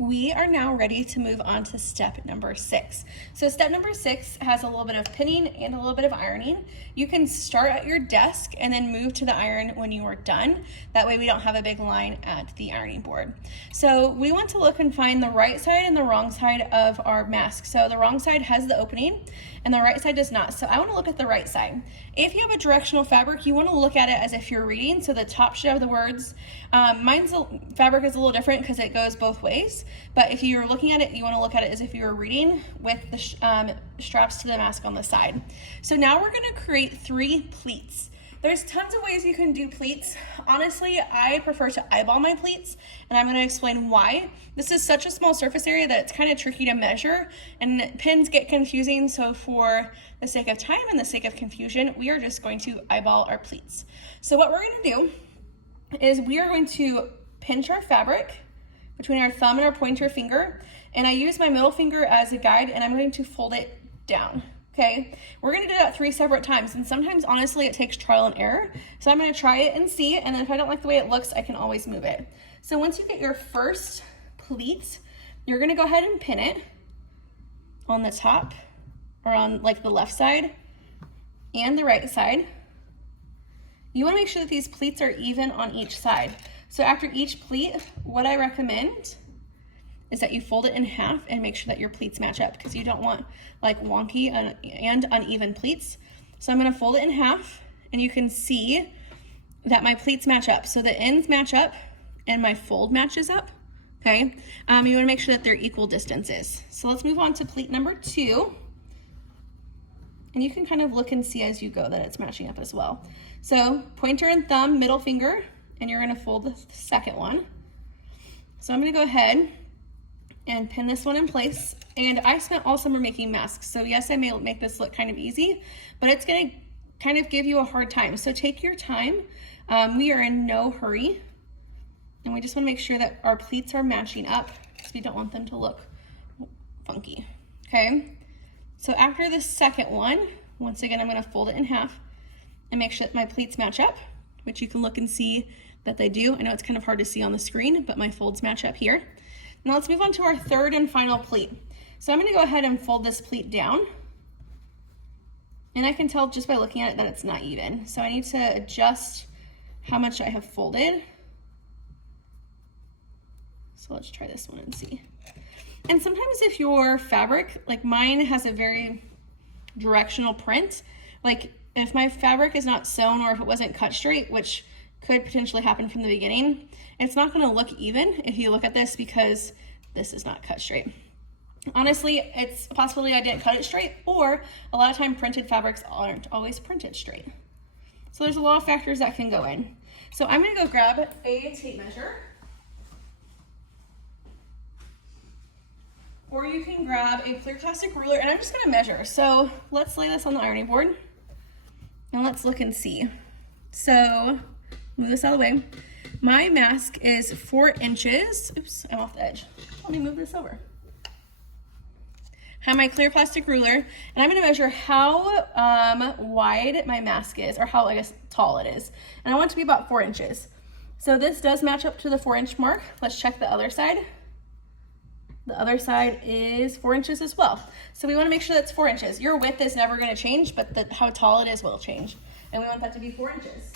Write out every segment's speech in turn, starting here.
We are now ready to move on to step number 6. So step number 6 has a little bit of pinning and a little bit of ironing. You can start at your desk and then move to the iron when you are done. That way we don't have a big line at the ironing board. So we want to look and find the right side and the wrong side of our mask. So the wrong side has the opening and the right side does not. So I want to look at the right side. If you have a directional fabric, you want to look at it as if you're reading. So the top should have the words. Mine's fabric is a little different because it goes both ways. But if you're looking at it, you want to look at it as if you were reading with the straps to the mask on the side. So now we're going to create 3 pleats. There's tons of ways you can do pleats. Honestly, I prefer to eyeball my pleats, and I'm going to explain why. This is such a small surface area that it's kind of tricky to measure, and pins get confusing, so for the sake of time and the sake of confusion, we are just going to eyeball our pleats. So what we're going to do is we are going to pinch our fabric between our thumb and our pointer finger, and I use my middle finger as a guide, and I'm going to fold it down. Okay, we're gonna do that 3 separate times, and sometimes honestly it takes trial and error. So I'm gonna try it and see, and then if I don't like the way it looks, I can always move it. So once you get your first pleat, you're gonna go ahead and pin it on the top, or on like the left side and the right side. You wanna make sure that these pleats are even on each side. So after each pleat, what I recommend is that you fold it in half and make sure that your pleats match up, because you don't want like wonky and uneven pleats. So I'm gonna fold it in half, and you can see that my pleats match up. So the ends match up and my fold matches up, okay? You wanna make sure that they're equal distances. So let's move on to pleat number 2. And you can kind of look and see as you go that it's matching up as well. So pointer and thumb, middle finger, and you're gonna fold the second one. So I'm gonna go ahead and pin this one in place. And I spent all summer making masks, so yes, I may make this look kind of easy, but it's gonna kind of give you a hard time. So take your time. We are in no hurry, and we just wanna make sure that our pleats are matching up, because we don't want them to look funky, okay? So after the second one, once again, I'm gonna fold it in half and make sure that my pleats match up, which you can look and see that they do. I know it's kind of hard to see on the screen, but my folds match up here. Now let's move on to our third and final pleat. So I'm gonna go ahead and fold this pleat down. And I can tell just by looking at it that it's not even. So I need to adjust how much I have folded. So let's try this one and see. And sometimes if your fabric, like mine has a very directional print, like if my fabric is not sewn or if it wasn't cut straight, which could potentially happen from the beginning, it's not gonna look even if you look at this, because this is not cut straight. Honestly, it's a possibility I didn't cut it straight, or a lot of time printed fabrics aren't always printed straight. So there's a lot of factors that can go in. So I'm gonna go grab a tape measure, or you can grab a clear plastic ruler, and I'm just gonna measure. So let's lay this on the ironing board and let's look and see. So move this out of the way. My mask is 4 inches. Oops, I'm off the edge. Let me move this over. Have my clear plastic ruler, and I'm gonna measure how wide my mask is, or how, I guess, tall it is. And I want it to be about 4 inches. So this does match up to the 4-inch mark. Let's check the other side. The other side is 4 inches as well. So we wanna make sure that's 4 inches. Your width is never gonna change, but how tall it is will change. And we want that to be 4 inches.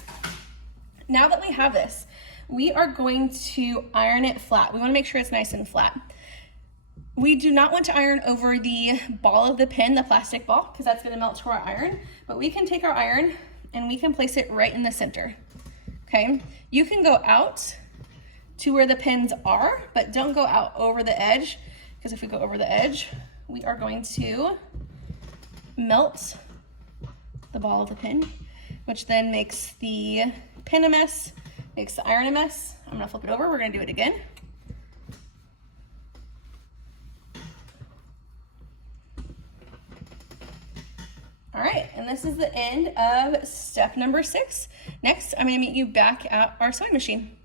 Now that we have this, we are going to iron it flat. We wanna make sure it's nice and flat. We do not want to iron over the ball of the pin, the plastic ball, because that's gonna melt to our iron, but we can take our iron and we can place it right in the center, okay? You can go out to where the pins are, but don't go out over the edge, because if we go over the edge, we are going to melt the ball of the pin, which then makes the pin a mess, makes the iron a mess. I'm gonna flip it over, we're gonna do it again. All right, and this is the end of step number 6. Next, I'm gonna meet you back at our sewing machine.